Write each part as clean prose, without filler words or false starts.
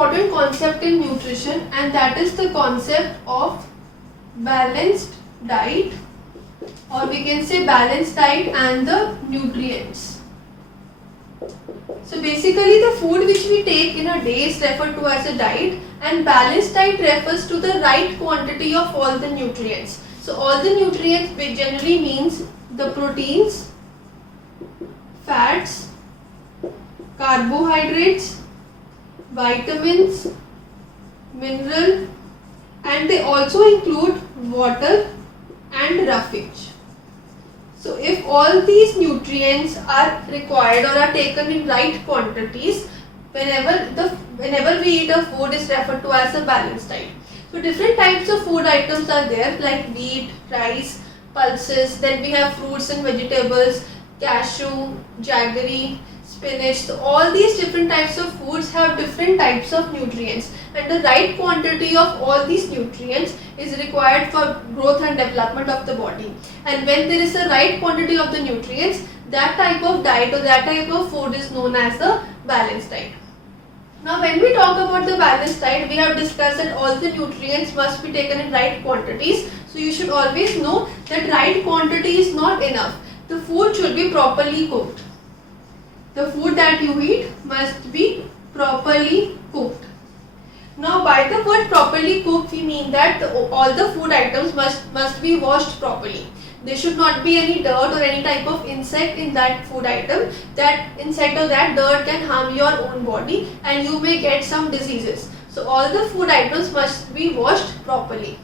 important concept in nutrition, and that is the concept of balanced diet, or we can say balanced diet and the nutrients. So basically the food which we take in a day is referred to as a diet, and balanced diet refers to the right quantity of all the nutrients. So all the nutrients, which generally means the proteins, fats, carbohydrates, vitamins, mineral, and they also include water and roughage. So if all these nutrients are required or are taken in right quantities, whenever we eat a food is referred to as a balanced diet. So different types of food items are there, like wheat, rice, pulses, then we have fruits and vegetables, cashew, jaggery, spinach. So all these different types of foods have different types of nutrients, and the right quantity of all these nutrients is required for growth and development of the body. And when there is a right quantity of the nutrients, that type of diet or that type of food is known as the balanced diet. Now when we talk about the balanced diet, we have discussed that all the nutrients must be taken in right quantities. So you should always know that right quantity is not enough. The food should be properly cooked. The food that you eat must be properly cooked. Now by the word properly cooked, we mean that all the food items must be washed properly. There should not be any dirt or any type of insect in that food item. That insect or that dirt can harm your own body and you may get some diseases. So all the food items must be washed properly.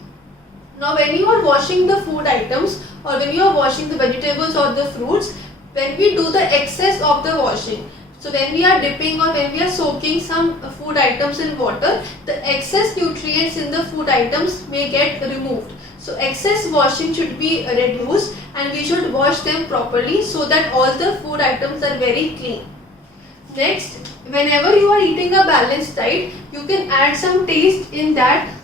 Now when you are washing the food items or when you are washing the vegetables or the fruits, when we do the excess of the washing, so when we are dipping or when we are soaking some food items in water, the excess nutrients in the food items may get removed. So excess washing should be reduced and we should wash them properly so that all the food items are very clean. Next, whenever you are eating a balanced diet, you can add some taste in that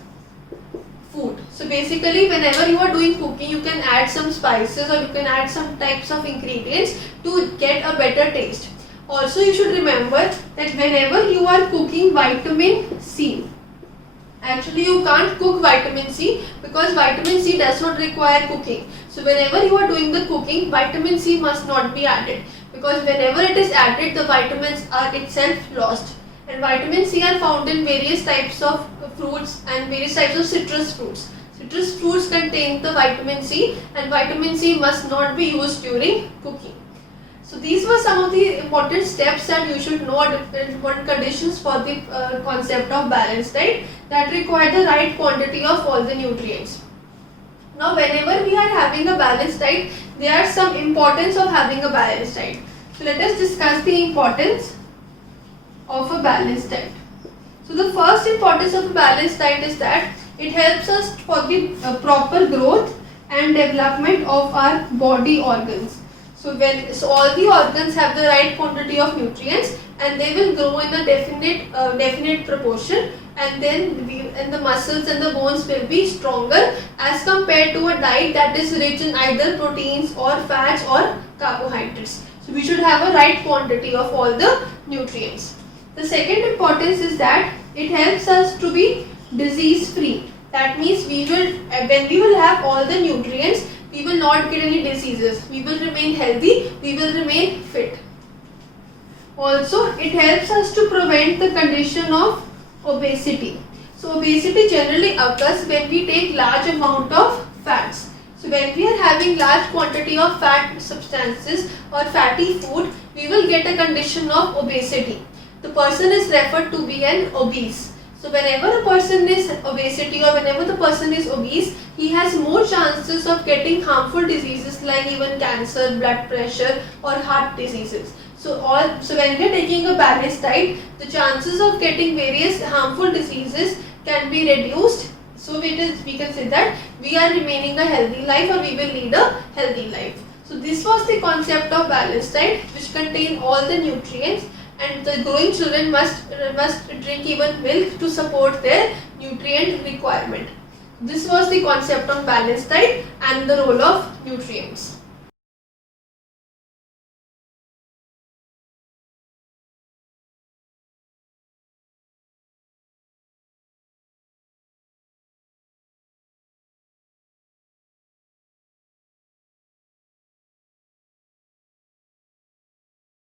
food. So basically whenever you are doing cooking, you can add some spices or you can add some types of ingredients to get a better taste. Also you should remember that whenever you are cooking vitamin C, actually you can't cook vitamin C because vitamin C does not require cooking. So whenever you are doing the cooking, vitamin C must not be added, because whenever it is added, the vitamins are itself lost. And vitamin C are found in various types of fruits and various types of citrus fruits. Citrus fruits contain the vitamin C, and vitamin C must not be used during cooking. So these were some of the important steps that you should know, important conditions for the concept of balanced diet that require the right quantity of all the nutrients. Now whenever we are having a balanced diet, there are some importance of having a balanced diet. So let us discuss the importance of a balanced diet. So the first importance of a balanced diet is that it helps us for the proper growth and development of our body organs. So all the organs have the right quantity of nutrients and they will grow in a definite proportion, and then the muscles and the bones will be stronger as compared to a diet that is rich in either proteins or fats or carbohydrates. So we should have a right quantity of all the nutrients. The second importance is that it helps us to be disease free. That means when we will have all the nutrients, we will not get any diseases. We will remain healthy. We will remain fit. Also, it helps us to prevent the condition of obesity. So obesity generally occurs when we take large amount of fats. So when we are having large quantity of fat substances or fatty food, we will get a condition of obesity. The person is referred to be an obese. So whenever a person is obesity or whenever the person is obese, he has more chances of getting harmful diseases like even cancer, blood pressure or heart diseases. So when we are taking a balanced diet, the chances of getting various harmful diseases can be reduced. So we can say that we are remaining a healthy life or we will lead a healthy life. So this was the concept of balanced diet, which contain all the nutrients, and the growing children must drink even milk to support their nutrient requirement. This was the concept of balanced diet and the role of nutrients.